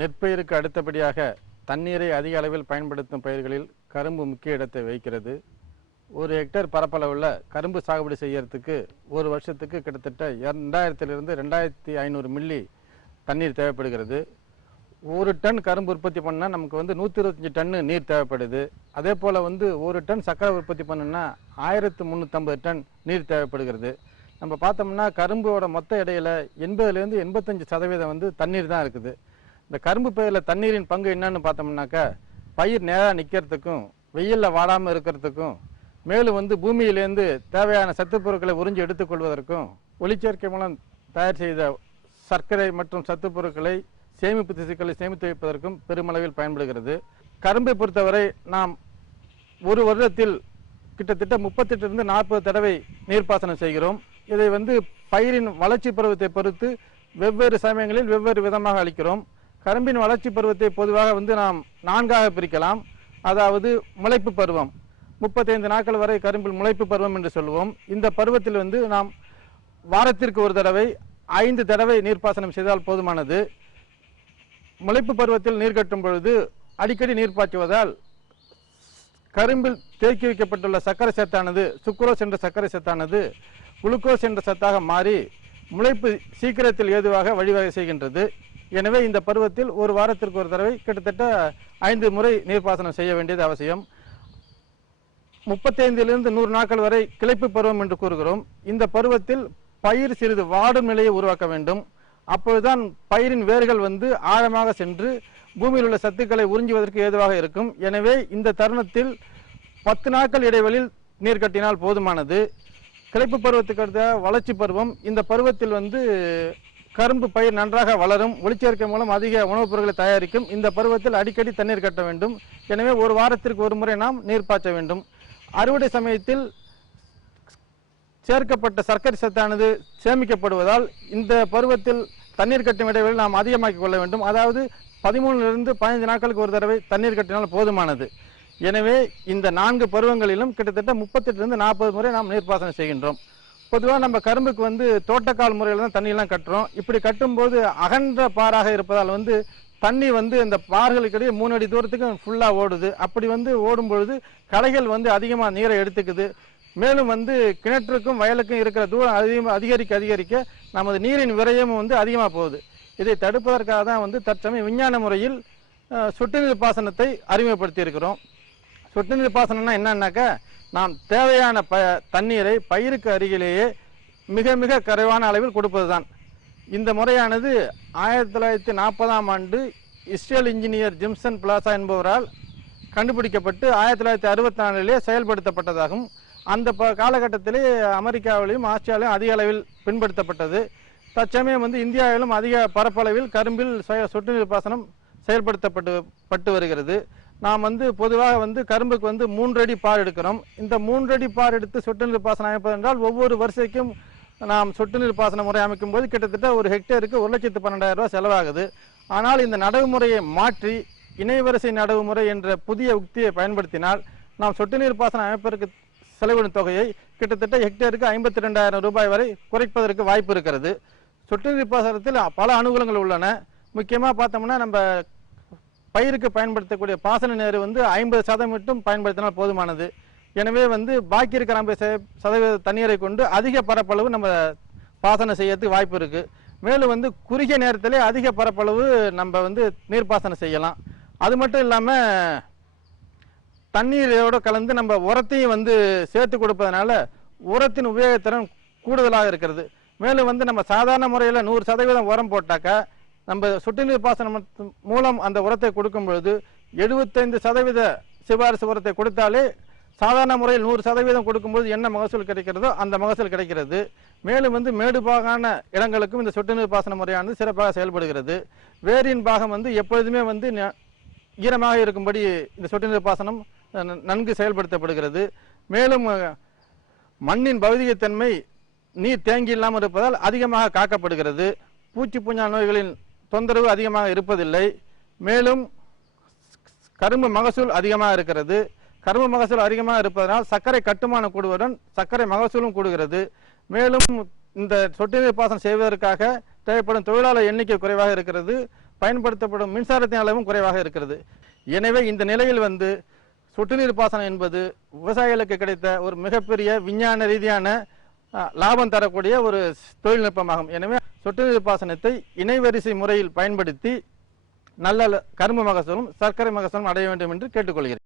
நெற்பயிருக்கு அடுத்தபடியாக தண்ணீரை அதிக அளவில் பயன்படுத்தும் பயிர்களில் கரும்பு முக்கிய இடத்தை வகிக்கிறது. ஒரு ஹெக்டேர் பரப்பளவுள்ள கரும்பு சாகுபடி செய்யறதுக்கு ஒரு வருஷத்துக்கு கிட்டத்தட்ட 2000 to 2500 மில்லி தண்ணீர் தேவைப்படுகிறது. ஒரு டன் கரும்பு உற்பத்தி பண்ணால் நமக்கு 125 டன்னு நீர் தேவைப்படுது. அதே போல் ஒரு டன் சர்க்கரை உற்பத்தி பண்ணுன்னா 1350 டன் நீர் தேவைப்படுகிறது. நம்ம பார்த்தோம்னா கரும்போட மொத்த இடையில 80 to 85% தண்ணீர் தான் இருக்குது. இந்த கரும்பு பயிரில் தண்ணீரின் பங்கு என்னன்னு பார்த்தோம்னாக்கா, பயிர் நேராக நிற்கிறதுக்கும் வெயிலில் வாடாமல் இருக்கிறதுக்கும், மேலும் பூமியிலேருந்து தேவையான சத்துப் பொருட்களை உறிஞ்சி எடுத்துக்கொள்வதற்கும், ஒளிச்சேர்க்கை மூலம் தயார் செய்த சர்க்கரை மற்றும் சத்துப் பொருட்களை சேமிப்பு திசுக்களை சேமித்து வைப்பதற்கும் பெருமளவில் பயன்படுகிறது. கரும்பை பொறுத்தவரை நாம் ஒரு வருடத்தில் கிட்டத்தட்ட 38 to 40 தடவை நீர்ப்பாசனம் செய்கிறோம். இதை பயிரின் வளர்ச்சி பருவத்தை பொறுத்து வெவ்வேறு சமயங்களில் வெவ்வேறு விதமாக அளிக்கிறோம். கரும்பின் வளர்ச்சி பருவத்தை பொதுவாக நாம் 4ஆக பிரிக்கலாம். அதாவது முளைப்பு பருவம், 35 நாட்கள் வரை கரும்பில் முளைப்பு பருவம் என்று சொல்லுவோம். இந்த பருவத்தில் நாம் வாரத்திற்கு ஒரு தடவை 5 தடவை நீர்ப்பாசனம் செய்தால் போதுமானது. முளைப்பு பருவத்தில் நீர் கட்டும் பொழுது அடிக்கடி நீர் பாய்ச்சுவதால் கரும்பில் தேக்கி வைக்கப்பட்டுள்ள சர்க்கரை சத்தானது, சுக்ரோஸ் என்ற சர்க்கரை சத்தானது குளுக்கோஸ் என்ற சத்தாக மாறி முளைப்பு சீக்கிரத்தில் ஏதுவாக வழிவகை செய்கின்றது. எனவே இந்த பருவத்தில் ஒரு வாரத்திற்கு ஒரு தடவை கிட்டத்தட்ட 5 முறை நீர்ப்பாசனம் செய்ய வேண்டியது அவசியம். 35 to 100 நாட்கள் வரை கிளைப்பு பருவம் என்று கூறுகிறோம். இந்த பருவத்தில் பயிர் சிறிது வாடும் நிலையை உருவாக்க வேண்டும். அப்பொழுதுதான் பயிரின் வேர்கள் ஆழமாக சென்று பூமியில் உள்ள சத்துக்களை உறிஞ்சுவதற்கு ஏதுவாக இருக்கும். எனவே இந்த தருணத்தில் 10 நாட்கள் இடைவெளியில் நீர் கட்டினால் போதுமானது. கிளைப்பு பருவத்துக்கு அடுத்த வளர்ச்சி பருவம். இந்த பருவத்தில் கரும்பு பயிர் நன்றாக வளரும், ஒளிச்சேர்க்கை மூலம் அதிக உணவுப் பொருட்களை தயாரிக்கும். இந்த பருவத்தில் அடிக்கடி தண்ணீர் கட்ட வேண்டும். எனவே ஒரு வாரத்திற்கு ஒரு முறை நாம் நீர் பாய்ச்ச வேண்டும். அறுவடை சமயத்தில் சேர்க்கப்பட்ட சர்க்கரை சத்தானது சேமிக்கப்படுவதால் இந்த பருவத்தில் தண்ணீர் கட்டும் இடைவெளி நாம் அதிகமாக்கிக் கொள்ள வேண்டும். அதாவது 13 to 15 நாட்களுக்கு ஒரு தடவை தண்ணீர் கட்டினால் போதுமானது. எனவே இந்த 4 பருவங்களிலும் கிட்டத்தட்ட 38 to 40 முறை நாம் நீர்ப்பாசனம் செய்கின்றோம். பொதுவாக நம்ம கரும்புக்கு தோட்டக்கால் முறையில் தான் தண்ணியெல்லாம் கட்டுறோம். இப்படி கட்டும்போது அகன்ற பாறாக இருப்பதால் தண்ணி இந்த பார்களுக்கிடையே 3 அடி தூரத்துக்கு ஃபுல்லாக ஓடுது. அப்படி ஓடும்பொழுது களைகள் அதிகமாக நீரை எடுத்துக்குது. மேலும் கிணற்றுக்கும் வயலுக்கும் இருக்கிற தூரம் அதிகரிக்க நமது நீரின் விரயம் அதிகமாக போகுது. இதை தடுப்பதற்காக தான் தற்சமயம் விஞ்ஞான முறையில் சொட்டு நீர் பாசனத்தை அறிமுகப்படுத்தி இருக்கிறோம். சொட்டு நீர் பாசனம்னா என்னன்னாக்கா, நாம் தேவையான தண்ணீரை பயிருக்கு அருகிலேயே மிக மிக குறைவான அளவில் கொடுப்பது தான். இந்த முறையானது 1940ஆம் ஆண்டு இஸ்ரேல் இன்ஜினியர் ஜிம்சன் பிளாசா என்பவரால் கண்டுபிடிக்கப்பட்டு 1964 செயல்படுத்தப்பட்டதாகும். அந்த காலகட்டத்திலே அமெரிக்காவிலும் ஆஸ்திரேலியாவிலும் அதிக அளவில் பின்படுத்தப்பட்டது. தற்சமயம் இந்தியாவிலும் அதிக பரப்பளவில் கரும்பில் சொட்டு நீர் பாசனம் செயல்படுத்தப்பட்டு வருகிறது. நாம் பொதுவாக கரும்புக்கு 3 அடி பார் எடுக்கிறோம். இந்த 3 அடி பார் எடுத்து சொட்டு நீர் பாசனம் அமைப்பது என்றால் ஒவ்வொரு வருஷக்கும் நாம் சொட்டு நீர் பாசன முறை அமைக்கும் போது கிட்டத்தட்ட ஒரு ஹெக்டேருக்கு 1,12,000 ரூபாய் செலவாகுது. ஆனால் இந்த நடவு முறையை மாற்றி இணைவரிசை நடவு முறை என்ற புதிய உக்தியை பயன்படுத்தினால் நாம் சொட்டு நீர் பாசனம் அமைப்பதற்கு செலவிடும் தொகையை கிட்டத்தட்ட ஹெக்டேருக்கு 52,000 ரூபாய் வரை குறைப்பதற்கு வாய்ப்பு இருக்கிறது. சொட்டு நீர் பாசனத்தில் பல அனுகூலங்கள் உள்ளன. முக்கியமாக பார்த்தோம்னா நம்ம பயிருக்கு பயன்படுத்தக்கூடிய பாசன நீர் 50% மட்டும் பயன்படுத்தினால் போதுமானது. எனவே பாக்கி இருக்கிற 50% தண்ணீரை கொண்டு அதிக பரப்பளவு நம்ம பாசனம் செய்யறதுக்கு வாய்ப்பு இருக்கு. மேலும் குறுகிய நேரத்திலே அதிக பரப்பளவு நம்ம நீர்ப்பாசனம் செய்யலாம். அது மட்டும் இல்லாமல் தண்ணீரோடு கலந்து நம்ம உரத்தையும் சேர்த்து கொடுப்பதனால உரத்தின் உபயோகத்திறன் கூடுதலாக இருக்கிறது. மேலும் நம்ம சாதாரண முறையில் 100% உரம் போட்டாக்கா நம்ம சொட்டு நீர் பாசனம் மூலம் அந்த உரத்தை கொடுக்கும் பொழுது 75% சிபாரிசு உரத்தை கொடுத்தாலே சாதாரண முறையில் 100% கொடுக்கும்போது என்ன மகசூல் கிடைக்கிறதோ அந்த மகசூல் கிடைக்கிறது. மேலும் மேடுபாகான இடங்களுக்கும் இந்த சொட்டு நீர் பாசன முறையானது சிறப்பாக செயல்படுகிறது. வேரின் பாகம் எப்பொழுதுமே ஈரமாக இருக்கும்படி இந்த சொட்டு நீர் பாசனம் நன்கு செயல்படுத்தப்படுகிறது. மேலும் மண்ணின் பௌதிகத்தன்மை நீர் தேங்கி இல்லாமல் இருப்பதால் அதிகமாக காக்கப்படுகிறது. பூச்சி பூஞ்சா நோய்களின் தொந்தரவு அதிகமாக இருப்பதில்லை. மேலும் கரும்பு மகசூல் அதிகமாக இருக்கிறது. கரும்பு மகசூல் அதிகமாக இருப்பதனால் சர்க்கரை கட்டுமானம் கூடுவதுடன் சர்க்கரை மகசூலும் கூடுகிறது. மேலும் இந்த சொட்டு நீர் பாசனம் செய்வதற்காக தேவைப்படும் தொழிலாளர் எண்ணிக்கை குறைவாக இருக்கிறது. பயன்படுத்தப்படும் மின்சாரத்தின் அளவும் குறைவாக இருக்கிறது. எனவே இந்த நிலையில் சொட்டு நீர் பாசனம் என்பது விவசாயிகளுக்கு கிடைத்த ஒரு மிகப்பெரிய விஞ்ஞான ரீதியான லாபம் தரக்கூடிய ஒரு தொழில்நுட்பமாகும். எனவே சொட்டு நீர் பாசனத்தை இணைவரிசை முறையில் பயன்படுத்தி நல்ல கரும்பு மகசூலும் சர்க்கரை மகசூலும் அடைய வேண்டும் என்று கேட்டுக்கொள்கிறேன்.